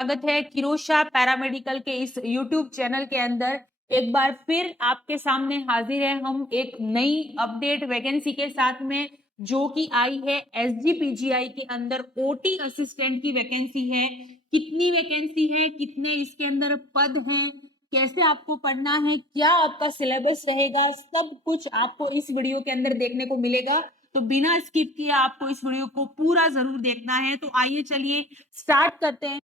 स्वागत है किरोशा पैरामेडिकल के इस यूट्यूब चैनल के अंदर। एक बार फिर आपके सामने हाजिर है हम एक नई अपडेट वैकेंसी के साथ में, जो कि आई है एसजीपीजीआई के अंदर ओटी असिस्टेंट की वैकेंसी है। कितनी वैकेंसी है, कितने इसके अंदर पद हैं, कैसे आपको पढ़ना है, क्या आपका सिलेबस रहेगा, सब कुछ आपको इस वीडियो के अंदर देखने को मिलेगा। तो बिना स्किप किए आपको इस वीडियो को पूरा जरूर देखना है। तो आइए चलिए स्टार्ट करते हैं।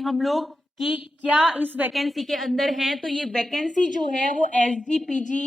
हम लोग कि क्या इस वैकेंसी के अंदर है, तो ये वैकेंसी जो है वो एसजीपीजी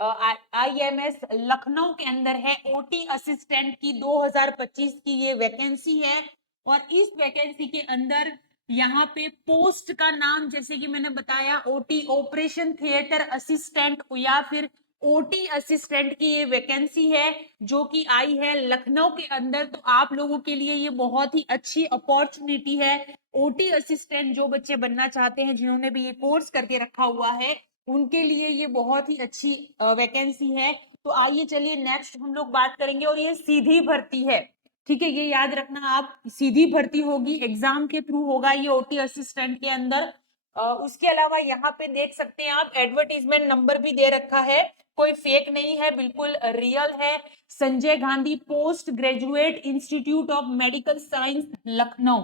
आईएमएस लखनऊ के अंदर है। ओटी असिस्टेंट की 2025 की ये वैकेंसी है। और इस वैकेंसी के अंदर यहाँ पे पोस्ट का नाम, जैसे कि मैंने बताया, ओटी ऑपरेशन थिएटर असिस्टेंट या फिर ओटी असिस्टेंट की ये वैकेंसी है, जो कि आई है लखनऊ के अंदर। तो आप लोगों के लिए ये बहुत ही अच्छी अपॉर्चुनिटी है। ओटी असिस्टेंट जो बच्चे बनना चाहते हैं, जिन्होंने भी ये कोर्स करके रखा हुआ है, उनके लिए ये बहुत ही अच्छी वैकेंसी है। तो आइए चलिए नेक्स्ट हम लोग बात करेंगे। और ये सीधी भर्ती है, ठीक है, ये याद रखना आप, सीधी भर्ती होगी, एग्जाम के थ्रू होगा ये ओटी असिस्टेंट के अंदर। उसके अलावा यहाँ पे देख सकते हैं आप, एडवर्टीजमेंट नंबर भी दे रखा है, कोई फेक नहीं है, बिल्कुल रियल है। Sanjay Gandhi post graduate institute of medical science Lucknow,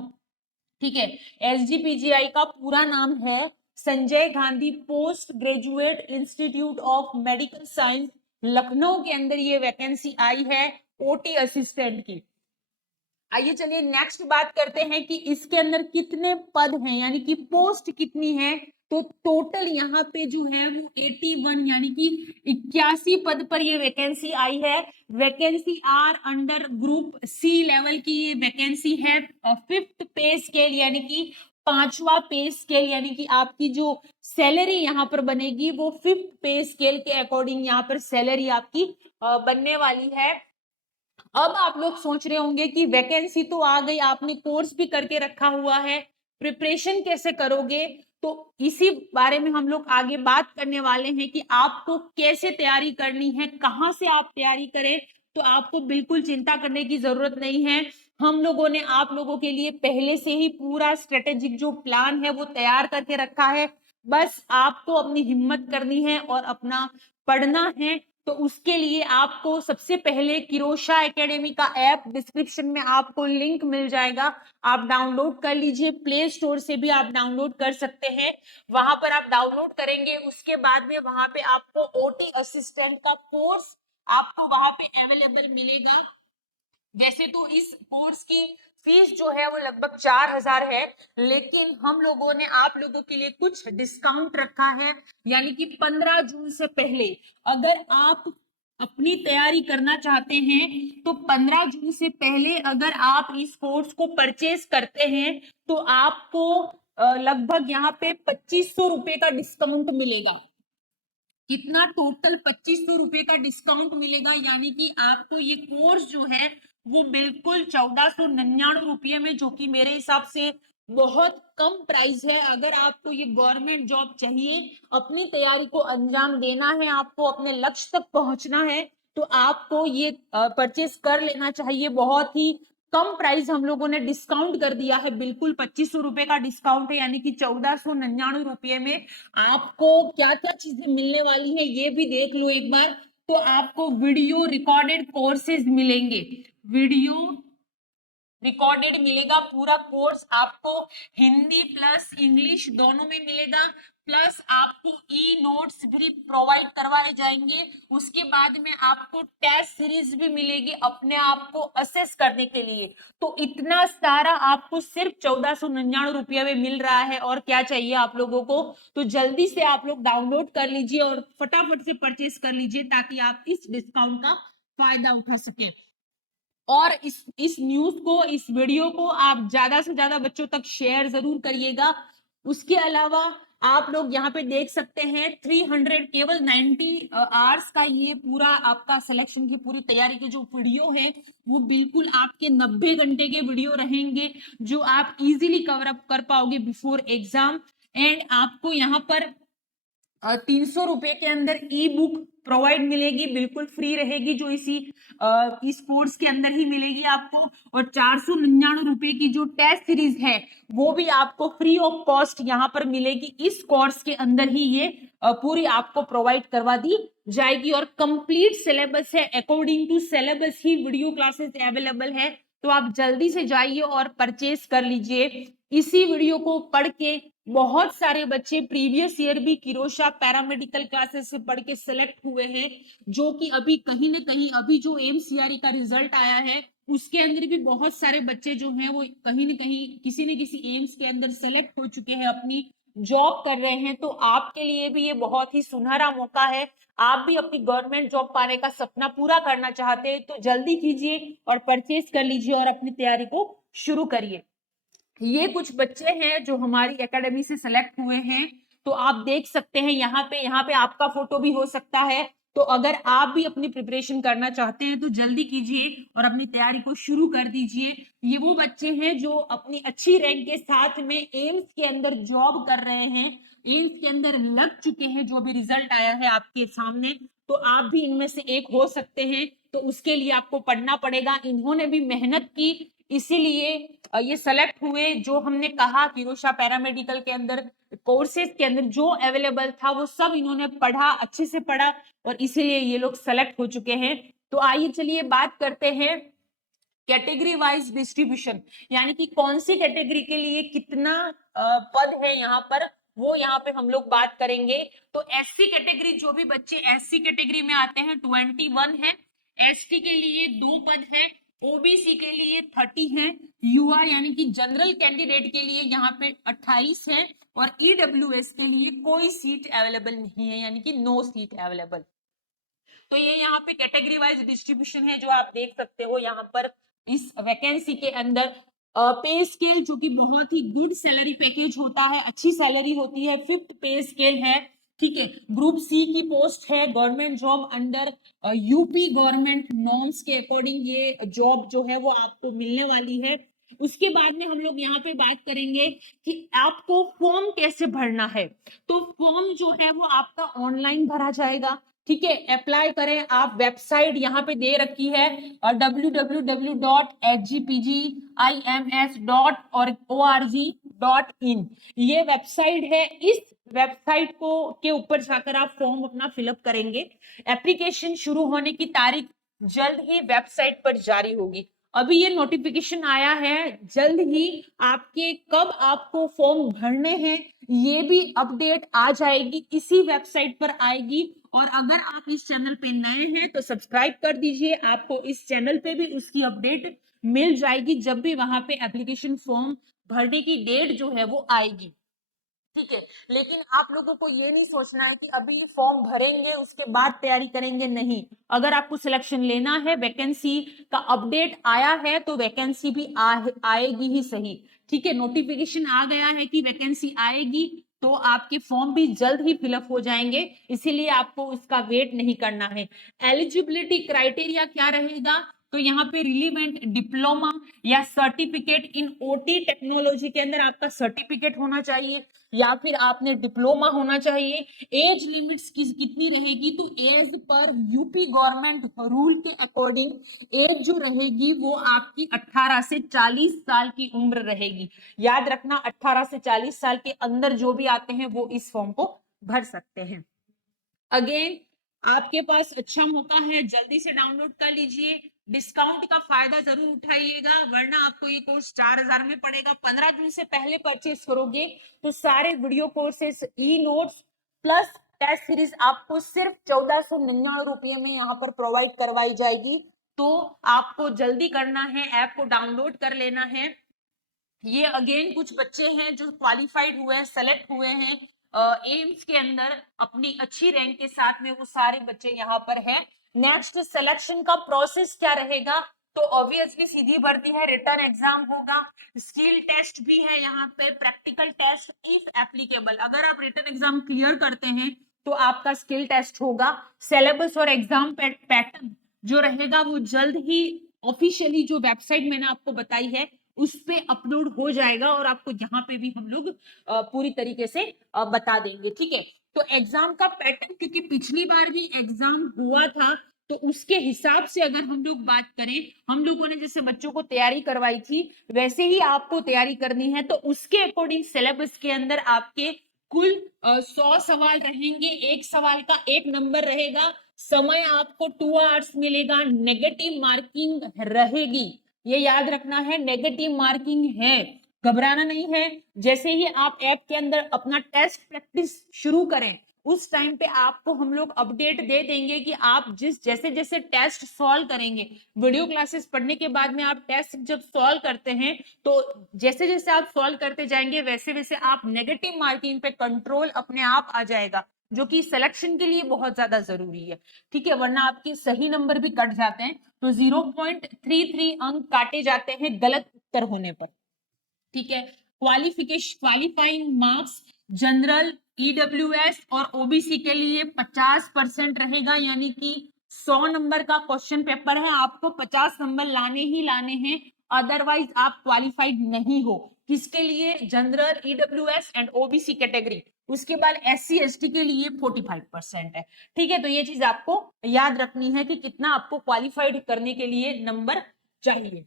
ठीक है। एसजीपीजीआई का पूरा नाम है Sanjay Gandhi post graduate institute of medical science Lucknow के अंदर ये वैकेंसी आई है ओटी असिस्टेंट की। आइए चलिए नेक्स्ट बात करते हैं कि इसके अंदर कितने पद हैं, यानी कि पोस्ट कितनी है। तो टोटल यहाँ पे जो है वो 81 यानी कि 81 पद पर ये वैकेंसी आई है। Vacancy are under group C level की ये वैकेंसी है। फिफ्थ पे स्केल यानी कि पांचवा पे स्केल, यानी कि आपकी जो सैलरी यहाँ पर बनेगी वो फिफ्थ पे स्केल के अकॉर्डिंग यहाँ पर सैलरी आपकी बनने वाली है। अब आप लोग सोच रहे होंगे कि वैकेंसी तो आ गई, आपने कोर्स भी करके रखा हुआ है, प्रिपरेशन कैसे करोगे। तो इसी बारे में हम लोग आगे बात करने वाले हैं कि आपको कैसे तैयारी करनी है, कहां से आप तैयारी करें। तो आपको बिल्कुल चिंता करने की जरूरत नहीं है। हम लोगों ने आप लोगों के लिए पहले से ही पूरा स्ट्रेटेजिक जो प्लान है वो तैयार करके रखा है। बस आपको अपनी हिम्मत करनी है और अपना पढ़ना है। तो उसके लिए आपको सबसे पहले किरोशा एकेडमी का ऐप, डिस्क्रिप्शन में आपको लिंक मिल जाएगा, आप डाउनलोड कर लीजिए। प्ले स्टोर से भी आप डाउनलोड कर सकते हैं, वहां पर आप डाउनलोड करेंगे। उसके बाद में वहां पे आपको ओटी असिस्टेंट का कोर्स आपको वहां पे अवेलेबल मिलेगा। वैसे तो इस कोर्स की फीस जो है वो लगभग 4,000 है, लेकिन हम लोगों ने आप लोगों के लिए कुछ डिस्काउंट रखा है, यानी कि 15 जून से पहले अगर आप अपनी तैयारी करना चाहते हैं, तो 15 जून से पहले अगर आप इस कोर्स को परचेज करते हैं तो आपको लगभग यहाँ पे 2500 रुपए का डिस्काउंट मिलेगा। कितना? टोटल 2500 रुपए का डिस्काउंट मिलेगा, यानी कि आपको ये कोर्स जो है वो बिल्कुल 1499 रुपये में, जो कि मेरे हिसाब से बहुत कम प्राइस है। अगर आपको ये गवर्नमेंट जॉब चाहिए, अपनी तैयारी को अंजाम देना है, आपको अपने लक्ष्य तक पहुंचना है, तो आपको ये परचेस कर लेना चाहिए। बहुत ही कम प्राइस हम लोगों ने डिस्काउंट कर दिया है, बिल्कुल 2500 रुपए का डिस्काउंट है, यानी कि 1499 रुपये में आपको क्या क्या चीजें मिलने वाली है ये भी देख लो एक बार। तो आपको वीडियो रिकॉर्डेड कोर्सेज मिलेंगे, वीडियो रिकॉर्डेड मिलेगा, पूरा कोर्स आपको हिंदी प्लस इंग्लिश दोनों में मिलेगा, प्लस आपको ई नोट्स भी प्रोवाइड करवाए जाएंगे। उसके बाद में आपको टेस्ट सीरीज भी मिलेगी अपने आप को असेस करने के लिए। तो इतना सारा आपको सिर्फ 1499 रुपये में मिल रहा है, और क्या चाहिए आप लोगों को। तो जल्दी से आप लोग डाउनलोड कर लीजिए और फटाफट से परचेस कर लीजिए, ताकि आप इस डिस्काउंट का फायदा उठा सके। और इस न्यूज को, इस वीडियो को आप ज्यादा से ज्यादा बच्चों तक शेयर जरूर करिएगा। उसके अलावा आप लोग यहाँ पे देख सकते हैं 300 केवल 90 आवर्स का ये पूरा आपका सिलेक्शन की पूरी तैयारी के जो वीडियो है वो बिल्कुल आपके 90 घंटे के वीडियो रहेंगे, जो आप इजीली कवर अप कर पाओगे बिफोर एग्जाम। एंड आपको यहाँ पर ₹300 के अंदर ई बुक प्रोवाइड मिलेगी, बिल्कुल फ्री रहेगी, जो इस कोर्स के अंदर ही मिलेगी आपको। और ₹499 की जो टेस्ट सीरीज है वो भी आपको फ्री ऑफ कॉस्ट यहाँ पर मिलेगी। इस कोर्स के अंदर ही ये पूरी आपको प्रोवाइड करवा दी जाएगी और कंप्लीट सिलेबस है, अकॉर्डिंग टू सिलेबस ही वीडियो क्लासेस अवेलेबल है। तो आप जल्दी से जाइए और परचेज कर लीजिए। इसी वीडियो को पढ़ के बहुत सारे बच्चे प्रीवियस ईयर भी किरोशा पैरामेडिकल क्लासेस से पढ़ के सिलेक्ट हुए हैं, जो कि अभी कहीं ना कहीं अभी जो एमसीआरई का रिजल्ट आया है उसके अंदर भी बहुत सारे बच्चे जो हैं वो कहीं ना कहीं किसी न किसी एम्स के अंदर सेलेक्ट हो चुके हैं, अपनी जॉब कर रहे हैं। तो आपके लिए भी ये बहुत ही सुनहरा मौका है। आप भी अपनी गवर्नमेंट जॉब पाने का सपना पूरा करना चाहते हैं तो जल्दी कीजिए और परचेज कर लीजिए और अपनी तैयारी को शुरू करिए। ये कुछ बच्चे हैं जो हमारी एकेडमी से सेलेक्ट हुए हैं, तो आप देख सकते हैं यहाँ पे आपका फोटो भी हो सकता है। तो अगर आप भी अपनी प्रिपरेशन करना चाहते हैं तो जल्दी कीजिए और अपनी तैयारी को शुरू कर दीजिए। ये वो बच्चे हैं जो अपनी अच्छी रैंक के साथ में एम्स के अंदर जॉब कर रहे हैं, एम्स के अंदर लग चुके हैं, जो भी रिजल्ट आया है आपके सामने। तो आप भी इनमें से एक हो सकते हैं, तो उसके लिए आपको पढ़ना पड़ेगा। इन्होंने भी मेहनत की, इसीलिए ये सेलेक्ट हुए। जो हमने कहा किरोशा पैरामेडिकल के अंदर कोर्सेज के अंदर जो अवेलेबल था वो सब इन्होंने पढ़ा, अच्छे से पढ़ा, और इसीलिए ये लोग सेलेक्ट हो चुके हैं। तो आइए चलिए बात करते हैं कैटेगरी वाइज डिस्ट्रीब्यूशन, यानी कि कौन सी कैटेगरी के लिए कितना पद है यहाँ पर, वो यहाँ पे हम लोग बात करेंगे। तो एससी कैटेगरी, जो भी बच्चे एससी कैटेगरी में आते हैं 21 है, एसटी के लिए 2 पद है, ओबीसी के लिए 30 है, यूआर यानी कि जनरल कैंडिडेट के लिए यहाँ पे 28 है, और ईडब्ल्यूएस के लिए कोई सीट अवेलेबल नहीं है, यानी कि नो सीट अवेलेबल। तो ये यहाँ पे कैटेगरी वाइज डिस्ट्रीब्यूशन है जो आप देख सकते हो यहाँ पर इस वैकेंसी के अंदर। पे स्केल जो कि बहुत ही गुड सैलरी पैकेज होता है, अच्छी सैलरी होती है, 5th पे स्केल है, ठीक है। ग्रुप सी की पोस्ट है, government job under UP government norms के अकॉर्डिंग ये जॉब जो है वो आपको मिलने वाली है। उसके बाद में हम लोग यहाँ पे बात करेंगे कि आपको फॉर्म कैसे भरना है। तो फॉर्म जो है वो आपका ऑनलाइन भरा जाएगा, ठीक है। अप्लाई करें आप, वेबसाइट यहाँ पे दे रखी है www.hgpgims.org.in, ये वेबसाइट है। इस वेबसाइट को के ऊपर जाकर आप फॉर्म अपना फिलअप करेंगे। एप्लीकेशन शुरू होने की तारीख जल्द ही वेबसाइट पर जारी होगी। अभी ये नोटिफिकेशन आया है, जल्द ही आपके कब आपको फॉर्म भरने हैं ये भी अपडेट आ जाएगी, इसी वेबसाइट पर आएगी। और अगर आप इस चैनल पे नए हैं तो सब्सक्राइब कर दीजिए, आपको इस चैनल पे भी उसकी अपडेट मिल जाएगी जब भी वहां पे एप्लीकेशन फॉर्म भरने की डेट जो है वो आएगी, ठीक है। लेकिन आप लोगों को ये नहीं सोचना है कि अभी फॉर्म भरेंगे उसके बाद तैयारी करेंगे, नहीं। अगर आपको सिलेक्शन लेना है, वैकेंसी का अपडेट आया है तो वैकेंसी भी आएगी ही सही, ठीक है। नोटिफिकेशन आ गया है कि वैकेंसी आएगी तो आपके फॉर्म भी जल्द ही फिलअप हो जाएंगे, इसीलिए आपको उसका वेट नहीं करना है। एलिजिबिलिटी क्राइटेरिया क्या रहेगा, तो यहाँ पे रिलीवेंट डिप्लोमा या सर्टिफिकेट इन ओटी टेक्नोलॉजी के अंदर आपका सर्टिफिकेट होना चाहिए, या फिर आपने डिप्लोमा होना चाहिए। एज लिमिट्स कितनी रहेगी, तो एज पर यूपी गवर्नमेंट रूल के अकॉर्डिंग एज जो रहेगी वो आपकी 18 से 40 साल की उम्र रहेगी। याद रखना, 18 से 40 साल के अंदर जो भी आते हैं वो इस फॉर्म को भर सकते हैं। अगेन आपके पास अच्छा मौका है, जल्दी से डाउनलोड कर लीजिए, डिस्काउंट का फायदा जरूर उठाइएगा, वरना आपको ये कोर्स 4000 में पड़ेगा। 15 दिन से पहले परचेज करोगे तो सारे वीडियो कोर्सेस, ई नोट्स प्लस टेस्ट सीरीज आपको सिर्फ 1499 रुपये में यहाँ पर प्रोवाइड करवाई जाएगी। तो आपको जल्दी करना है, ऐप को डाउनलोड कर लेना है। ये अगेन कुछ बच्चे हैं जो क्वालिफाइड हुए हैं, सेलेक्ट हुए हैं एम्स के अंदर अपनी अच्छी रैंक के साथ में, वो सारे बच्चे यहाँ पर हैं। नेक्स्ट सिलेक्शन का प्रोसेस क्या रहेगा, तो ऑब्वियसली सीधी भर्ती है, रिटर्न एग्जाम होगा, स्किल टेस्ट भी है यहाँ पे, प्रैक्टिकल टेस्ट इफ एप्लीकेबल। अगर आप रिटर्न एग्जाम क्लियर करते हैं तो आपका स्किल टेस्ट होगा। सिलेबस और एग्जाम पैटर्न जो रहेगा वो जल्द ही ऑफिशियली जो वेबसाइट मैंने आपको बताई है उस पे अपलोड हो जाएगा, और आपको यहाँ पे भी हम लोग पूरी तरीके से बता देंगे, ठीक है। तो एग्जाम का पैटर्न, क्योंकि पिछली बार भी एग्जाम हुआ था, तो उसके हिसाब से अगर हम लोग बात करें, हम लोगों ने जैसे बच्चों को तैयारी करवाई थी वैसे ही आपको तैयारी करनी है। तो उसके अकॉर्डिंग सिलेबस के अंदर आपके कुल 100 सवाल रहेंगे, एक सवाल का 1 नंबर रहेगा, समय आपको 2 आवर्स मिलेगा, नेगेटिव मार्किंग रहेगी, ये याद रखना है, नेगेटिव मार्किंग है, घबराना नहीं है। जैसे ही आप ऐप के अंदर अपना टेस्ट प्रैक्टिस शुरू करें उस टाइम पे आपको हम लोग अपडेट दे देंगे कि आप जैसे जैसे टेस्ट सॉल्व करेंगे, वीडियो क्लासेस पढ़ने के बाद में आप टेस्ट जब सॉल्व करते हैं तो जैसे जैसे आप सॉल्व करते जाएंगे वैसे वैसे आप नेगेटिव मार्किंग पे कंट्रोल अपने आप आ जाएगा, जो कि सिलेक्शन के लिए बहुत ज्यादा जरूरी है। ठीक है, वरना आपके सही नंबर भी कट जाते हैं, तो 0.33 अंक काटे जाते हैं गलत उत्तर होने पर। ठीक है, क्वालिफाइंग मार्क्स जनरल, ईडब्ल्यूएस और ओबीसी के लिए 50% रहेगा, यानी कि 100 नंबर का क्वेश्चन पेपर है, आपको 50 नंबर लाने ही लाने हैं, अदरवाइज आप क्वालिफाइड नहीं हो। किसके लिए? General, EWS and OBC category. उसके बाद एससी एसटी के लिए 45% है। ठीक है, तो ये चीज आपको याद रखनी है कि कितना आपको क्वालिफाइड करने के लिए नंबर चाहिए।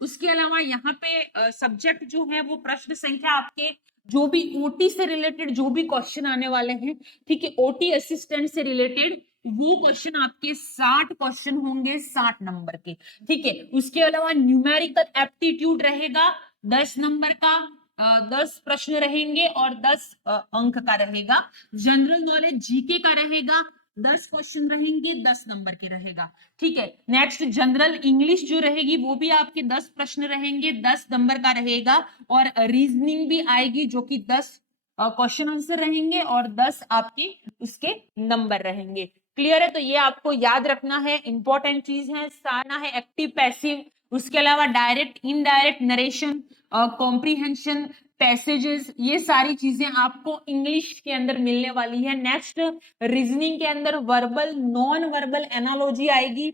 उसके अलावा यहाँ पे सब्जेक्ट जो है वो प्रश्न संख्या आपके जो भी ओटी से रिलेटेड जो भी क्वेश्चन आने वाले हैं, ठीक है, ओटी असिस्टेंट से रिलेटेड वो क्वेश्चन आपके 60 क्वेश्चन होंगे 60 नंबर के। ठीक है, उसके अलावा न्यूमेरिकल एप्टीट्यूड रहेगा 10 नंबर का, 10 प्रश्न रहेंगे और 10 अंक का रहेगा। जनरल नॉलेज जीके का रहेगा, 10 क्वेश्चन रहेंगे, 10 नंबर के रहेगा। ठीक है, नेक्स्ट जनरल इंग्लिश जो रहेगी वो भी आपके 10 प्रश्न रहेंगे, 10 नंबर का रहेगा, और रीजनिंग भी आएगी जो कि 10 क्वेश्चन आंसर रहेंगे और 10 आपके उसके नंबर रहेंगे। क्लियर है? तो ये आपको याद रखना है, इंपॉर्टेंट चीज है, सारना है एक्टिव पैसिव, उसके अलावा direct indirect narration, comprehension, passages, ये सारी चीजें आपको इंग्लिश के अंदर मिलने वाली है। नेक्स्ट रीजनिंग के अंदर वर्बल नॉन वर्बल एनालॉजी आएगी,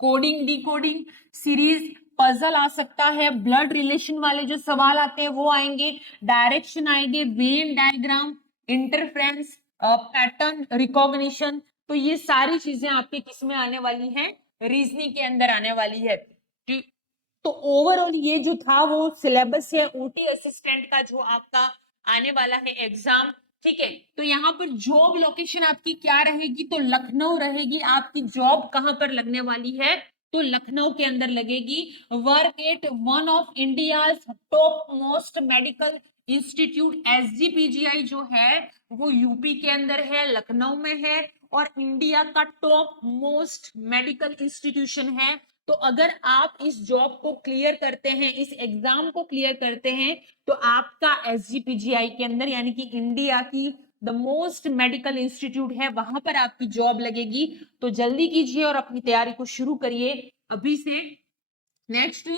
कोडिंग डिकोडिंग, सीरीज, पजल आ सकता है, ब्लड रिलेशन वाले जो सवाल आते हैं वो आएंगे, डायरेक्शन आएंगे, Venn diagram, interference, pattern recognition. तो ये सारी चीजें आपके किस में आने वाली हैं? रीजनिंग के अंदर आने वाली है। तो ओवरऑल ये जो था वो सिलेबस है ओटी असिस्टेंट का जो आपका आने वाला है एग्जाम। ठीक है, तो यहाँ पर जॉब लोकेशन आपकी क्या रहेगी? तो लखनऊ रहेगी। आपकी जॉब कहां पर लगने वाली है? तो लखनऊ के अंदर लगेगी। Work at one of India top most medical institute, SGPGI जो है वो यूपी के अंदर है, लखनऊ में है, और इंडिया का टॉप मोस्ट मेडिकल इंस्टीट्यूशन है। तो अगर आप इस जॉब को क्लियर करते हैं, इस एग्जाम को क्लियर करते हैं, तो आपका एसजीपीजीआई के अंदर यानी कि इंडिया की द मोस्ट मेडिकल इंस्टीट्यूट है, वहां पर आपकी जॉब लगेगी। तो जल्दी कीजिए और अपनी तैयारी को शुरू करिए अभी से। नेक्स्ट,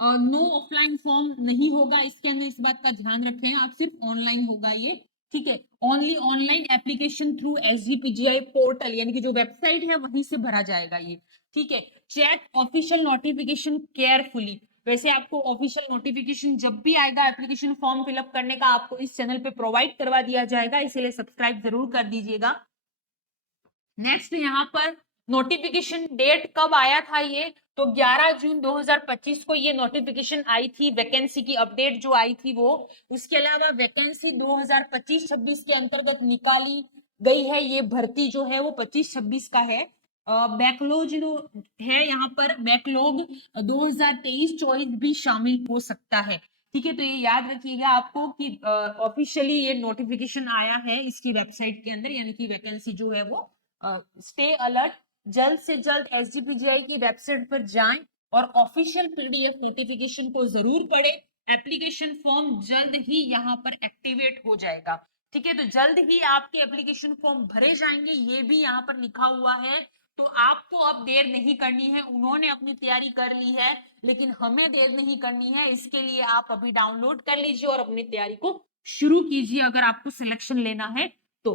नो ऑफलाइन फॉर्म नहीं होगा इसके अंदर, इस बात का ध्यान रखें आप, सिर्फ ऑनलाइन होगा ये। ठीक है, only online application through SGPGI portal यानी कि जो वेबसाइट है वहीं से भरा जाएगा ये। ठीक है, चेक ऑफिशियल नोटिफिकेशन केयरफुली। वैसे आपको ऑफिशियल नोटिफिकेशन जब भी आएगा एप्लीकेशन फॉर्म फिलअप करने का, आपको इस चैनल पे प्रोवाइड करवा दिया जाएगा, इसीलिए सब्सक्राइब जरूर कर दीजिएगा। नेक्स्ट, यहाँ पर नोटिफिकेशन डेट कब आया था ये? तो 11 जून 2025 को ये नोटिफिकेशन आई थी, वैकेंसी की अपडेट जो आई थी वो। उसके अलावा वैकेंसी 2025-26 के अंतर्गत निकाली गई है, ये भर्ती जो है वो 25-26 का है। बैकलॉग जो है यहाँ पर, बैकलॉग 2023-24 भी शामिल हो सकता है। ठीक है, तो ये याद रखिएगा आपको कि ऑफिशियली ये नोटिफिकेशन आया है इसकी वेबसाइट के अंदर, यानी कि वैकेंसी जो है वो। स्टे अलर्ट, जल्द से जल्द एसजीपीजीआई की वेबसाइट पर जाएं और ऑफिशियल पीडीएफ नोटिफिकेशन को जरूर पढ़ें। एप्लीकेशन फॉर्म जल्द ही यहाँ पर एक्टिवेट हो जाएगा। ठीक है, तो जल्द ही आपके एप्लीकेशन फॉर्म भरे जाएंगे, ये भी यहाँ पर लिखा हुआ है। तो आपको अब देर नहीं करनी है, उन्होंने अपनी तैयारी कर ली है लेकिन हमें देर नहीं करनी है, इसके लिए आप अभी डाउनलोड कर लीजिए और अपनी तैयारी को शुरू कीजिए अगर आपको सिलेक्शन लेना है तो।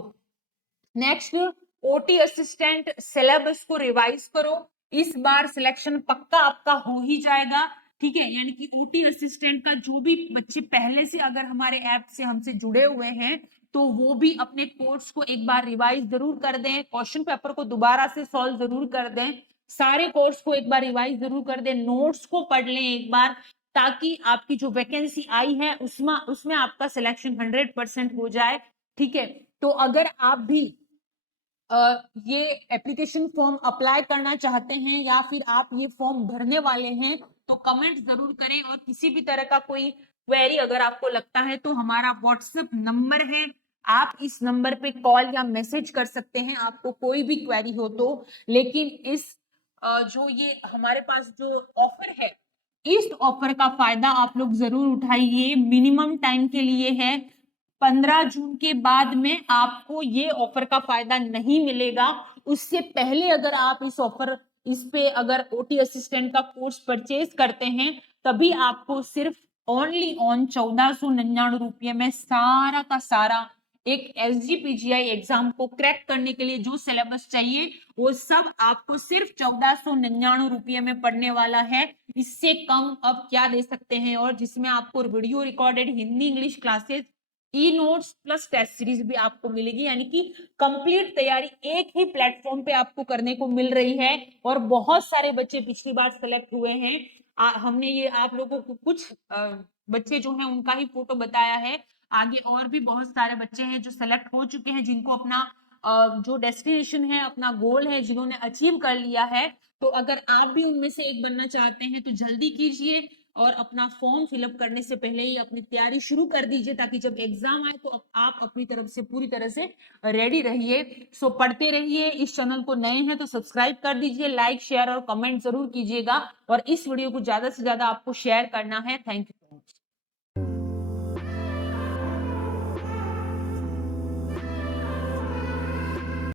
नेक्स्ट, ओटी असिस्टेंट सिलेबस को रिवाइज करो, इस बार सिलेक्शन पक्का आपका हो ही जाएगा। ठीक है, यानी कि ओटी असिस्टेंट का जो भी बच्चे पहले से अगर हमारे ऐप से हमसे जुड़े हुए हैं तो वो भी अपने कोर्स को एक बार रिवाइज जरूर कर दें, क्वेश्चन पेपर को दोबारा से सॉल्व जरूर कर दें, सारे कोर्स को एक बार रिवाइज जरूर कर दें, नोट्स को पढ़ लें एक बार, ताकि आपकी जो वैकेंसी आई है उसमें आपका सिलेक्शन 100% हो जाए। ठीक है, तो अगर आप भी ये एप्लीकेशन फॉर्म अप्लाई करना चाहते हैं या फिर आप ये फॉर्म भरने वाले हैं तो कमेंट जरूर करें, और किसी भी तरह का कोई क्वेरी अगर आपको लगता है तो हमारा व्हाट्सएप नंबर है, आप इस नंबर पे कॉल या मैसेज कर सकते हैं आपको कोई भी क्वेरी हो तो। लेकिन इस जो ये हमारे पास जो ऑफर है, इस ऑफर का फायदा आप लोग जरूर उठाइए, मिनिमम टाइम के लिए है, 15 जून के बाद में आपको ये ऑफर का फायदा नहीं मिलेगा। उससे पहले अगर आप इस पे अगर ओटी असिस्टेंट का कोर्स परचेज करते हैं तभी आपको सिर्फ ओनली ऑन 1499 रुपये में सारा का सारा एक एसजीपीजीआई एग्जाम को क्रैक करने के लिए जो सिलेबस चाहिए वो सब आपको सिर्फ 1499 रुपये में पढ़ने वाला है। इससे कम अब क्या दे सकते हैं, और जिसमें आपको video recorded Hindi English classes, E notes plus test series भी आपको मिलेगी, यानी कि कंप्लीट तैयारी एक ही प्लेटफॉर्म पे आपको करने को मिल रही है। और बहुत सारे बच्चे पिछली बार सेलेक्ट हुए हैं, हमने ये आप लोगों को कुछ बच्चे जो हैं उनका ही फोटो बताया है, आगे और भी बहुत सारे बच्चे हैं जो सेलेक्ट हो चुके हैं, जिनको अपना जो डेस्टिनेशन है, अपना गोल है, जिन्होंने अचीव कर लिया है। तो अगर आप भी उनमें से एक बनना चाहते हैं तो जल्दी कीजिए और अपना फॉर्म फिलअप करने से पहले ही अपनी तैयारी शुरू कर दीजिए, ताकि जब एग्जाम आए तो आप अपनी तरफ से पूरी तरह से रेडी रहिए। सो पढ़ते रहिए, इस चैनल को नए हैं तो सब्सक्राइब कर दीजिए, लाइक शेयर और कमेंट जरूर कीजिएगा, और इस वीडियो को ज्यादा से ज्यादा आपको शेयर करना है। Thank you.